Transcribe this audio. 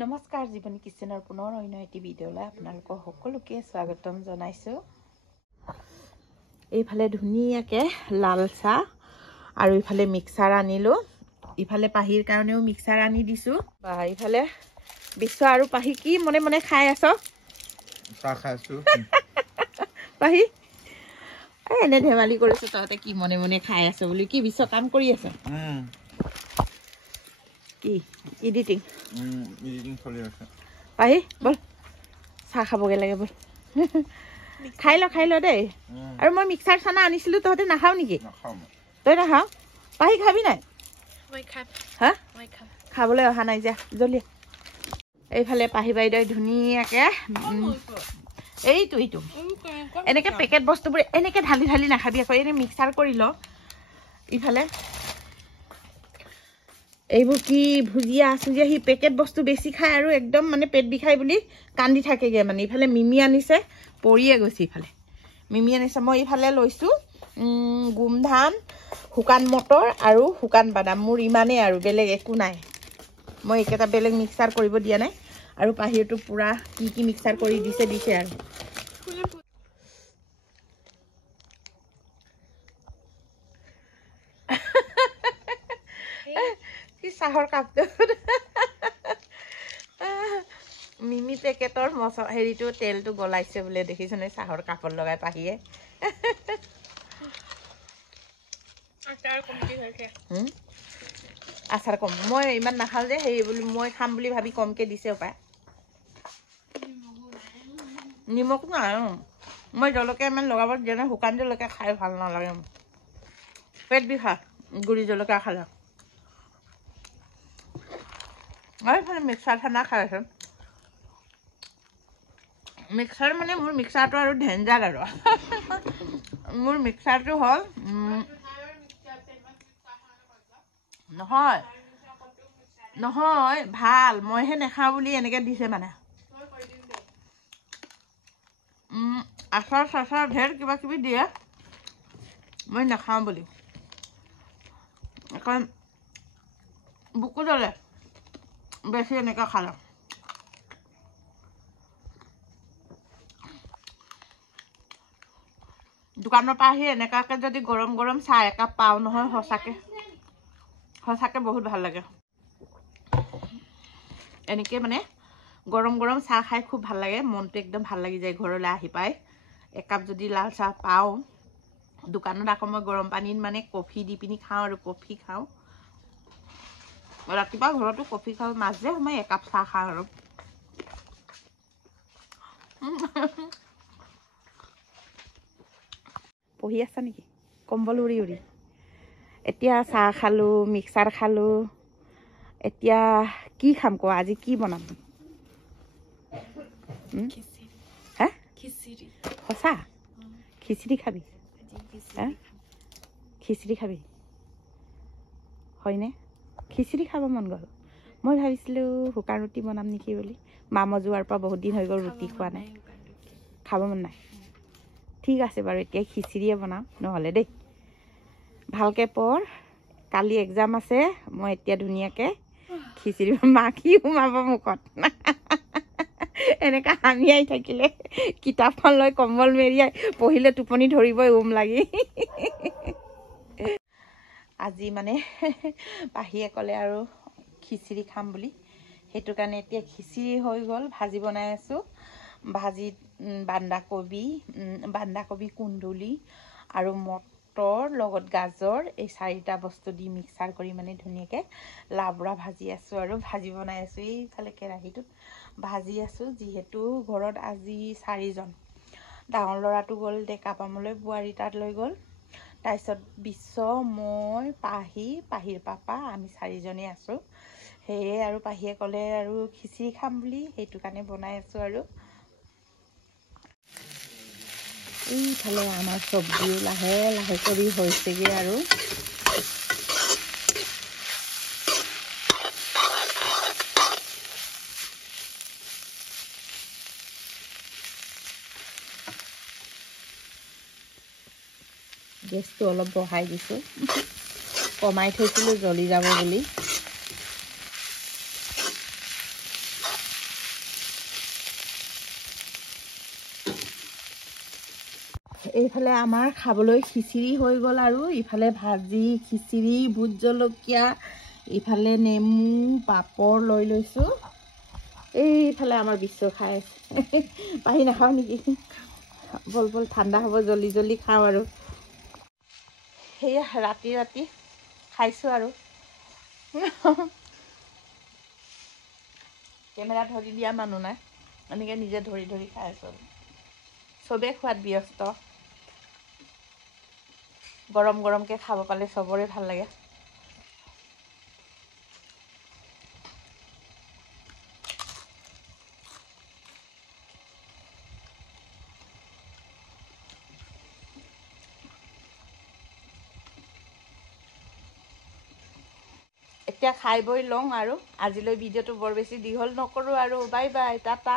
নমস্কাৰ জীৱনী কিচেনৰ পুনৰ অন্য এটি ভিডিঅ'লৈ আপোনালোকক সকলোকে স্বাগতম জনাইছো। এইফালে ধুনীয়াকে লাল চাহ আৰু ইফালে মিক্সাৰ আনিলো। ইফালে পাহিৰ কাৰণেও মিক্সাৰ আনি দিছো। বা ইফালে বিশ্ব আৰু পাহি কি মনে মনে খাই আছ? চাহ খাইছো। পাহি এনে ধেমালি কৰিছো, তহঁতে কি মনে মনে খাই আছ বুলি। কি বিশ্ব কাম কৰি আছে? কি এডিটিং চলি আছে। পাহি বল চাহ খাবগে লাগে, বল খাই ল দেই। আৰু মই মিক্সাৰ চানা আনিছিলো, তহঁতে নাখাও নেকি? তই নাখাও? পাহি খাবি নাই? হা খাবলৈ অহা নাই, যা জলদি। এইফালে পাহি বাইদেউ ধুনীয়াকে এইটো এনেকে পেকেট বস্তুবোৰ এনেকে ঢালি ঢালি নাখাবি আকৌ, এনে মিক্সাৰ কৰি ল। ইফালে এইবোৰ কি ভুজিয়া চুজিয়া, সি পেকেট বস্তু বেছি খায় আৰু একদম মানে পেট বিষাই বুলি কান্দি থাকেগে মানে। ইফালে মিমি আনিছে, পৰিয়ে গৈছে। ইফালে মিমি আনিছে, মই ইফালে লৈছো গোমধান, শুকান মটৰ আৰু শুকান বাদাম। মোৰ ইমানেই আৰু বেলেগ একো নাই। মই একেটা বেলেগ মিক্সাৰ কৰিব দিয়া নাই। আৰু পাহিৰটো পুৰা কি কি মিক্সাৰ কৰি দিছে আৰু কি চাহৰ কাপটো মিমি পেকেটৰ হেৰিটো তেলটো গলাইছে বোলে, দেখিছনে? চাহৰ কাপত লগাই পাহিয়ে। আচাৰ কম, মই ইমান নাখাওঁ যে, হেৰি বুলি মই খাম বুলি ভাবি কমকে দিছে পায়। নিমখ নাই, মই জলকীয়া ইমান লগাব দিয়া নাই। শুকান জলকীয়া খাই ভাল নালাগে, পেট বিষা গুড়ি জলকীয়া খালে। এইফালে মিক্সাৰ চানা খাই আছে। মিক্সাৰ মানে মোৰ মিক্সাৰটো আৰু ডেঞ্জাৰ আৰু মোৰ মিক্সাৰটো হ'ল নহয় ভাল, মইহে নেখাওঁ বুলি এনেকে দিছে মানে। আচাৰ চাচাৰ ঢেৰ কিবা কিবি দিয়ে, মই নাখাওঁ বুলি। এখন বুকু জ্বলে বেছি এনেকৈ খালে। দোকানৰ পৰা আহি এনেকুৱাকে যদি গৰম গৰম চাহ একাপ পাওঁ নহয়, সঁচাকে বহুত ভাল লাগে। এনেকে মানে গৰম গৰম চাহ খাই খুব ভাল লাগে, মনটো একদম ভাল লাগি যায়। ঘৰলৈ আহি পাই একাপ যদি লাল চাহ পাওঁ, দোকানত আকৌ মই গৰম পানীত মানে কফি দি পিনি খাওঁ আৰু কফি খাওঁ। ৰাতিপুৱা ঘৰতো কফি খাওঁ, মাজে সময়ে একাপ চাহ খাওঁ আৰু পঢ়ি আছা নেকি? কম্বল উৰি উৰি। এতিয়া চাহ খালোঁ, মিক্সাৰ খালোঁ। এতিয়া কি খাম ক? আজি কি বনাম? হা সঁচা? খিচিৰি খাবি? খিচিৰি খাবি হয়নে? খিচিৰি খাব মন গ'ল। মই ভাবিছিলোঁ শুকান ৰুটি বনাম নেকি বুলি। মামা যোৱাৰ পৰা বহুত দিন হৈ গ'ল, ৰুটি খোৱা নাই। খাব মন নাই? ঠিক আছে বাৰু, এতিয়া খিচিৰিয়ে বনাম নহ'লে দেই। ভালকৈ পঢ়, কালি এক্সাম আছে। মই এতিয়া ধুনীয়াকৈ খিচিৰি মাখি সোমাব মুখত এনেকুৱা হামিয়াই থাকিলে, কিতাপখন লৈ কম্বল মেৰিয়াই পঢ়িলে টোপনি ধৰিবই লাগি। আজি মানে পাহিয়ে ক'লে আৰু খিচিৰি খাম বুলি, সেইটো কাৰণে এতিয়া খিচিৰি হৈ গ'ল। ভাজি বনাই আছোঁ। ভাজিত বন্ধাকবি, কুন্দুলি আৰু মটৰ লগত গাজৰ, এই 4টা বস্তু দি মিক্সাৰ কৰি মানে ধুনীয়াকৈ লাবৰা ভাজি আছোঁ আৰু ভাজি বনাই আছোঁ। এইফালে কেৰাহীটোত ভাজি আছোঁ। যিহেতু ঘৰত আজি 4জন, ডাঙৰ ল'ৰাটো গ'ল ডেকাপামলৈ, বোৱাৰী তাত লৈ গ'ল। তাৰপিছত বিশ্ব, মই, পাহিৰ পাপা, আমি 4জনেই আছোঁ। সেয়ে আৰু পাহিয়ে ক'লে আৰু খিচিৰি খাম বুলি, সেইটো কাৰণে বনাই আছোঁ। আৰু এইফালে আমাৰ চব্জিও লাহে লাহে কৰি হৈছেগৈ আৰু গেছটো অলপ বঢ়াই দিছোঁ, কমাই থৈছিলোঁ জ্বলি যাব বুলি। এইফালে আমাৰ খাবলৈ খিচিৰি হৈ গ'ল আৰু ইফালে ভাজি খিচিৰি ভোট জলকীয়া ইফালে নেমু পাপৰ লৈ লৈছোঁ এইফালে আমাৰ বিশ্ব খাই পাহি নাখাওঁ নেকি বল বল ঠাণ্ডা হ'ব জলদি জলদি খাওঁ আৰু সেয়া ৰাতি ৰাতি খাইছোঁ আৰু কেমেৰা ধৰি দিয়া মানুহ নাই এনেকৈ নিজে ধৰি ধৰি খাই আছোঁ আৰু চবেই খোৱাত ব্যস্ত গৰম গৰমকৈ খাব পালে চবৰে ভাল লাগে এতিয়া খাই বৈ লওঁ আৰু আজিলৈ ভিডিঅ'টো বৰ বেছি দীঘল নকৰোঁ আৰু বাই বাই টাটা